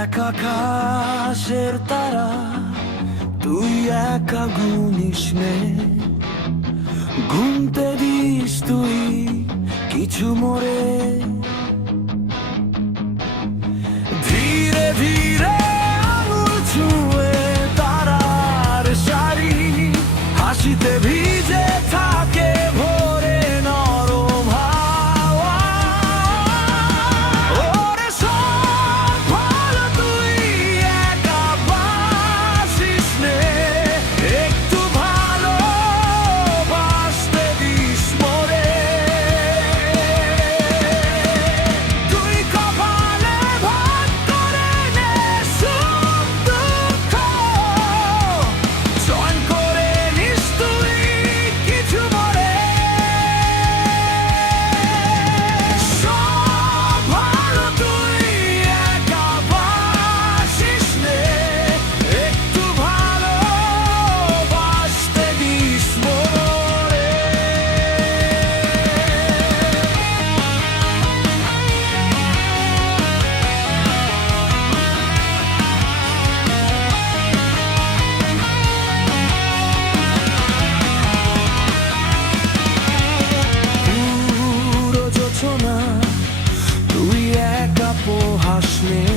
একা আকাশের তারা তুই একা ঘুমিস নে। ঘুমতে দিস তুই কিছু মরে me.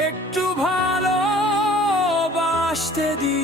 একটু ভালো বাসতে দিই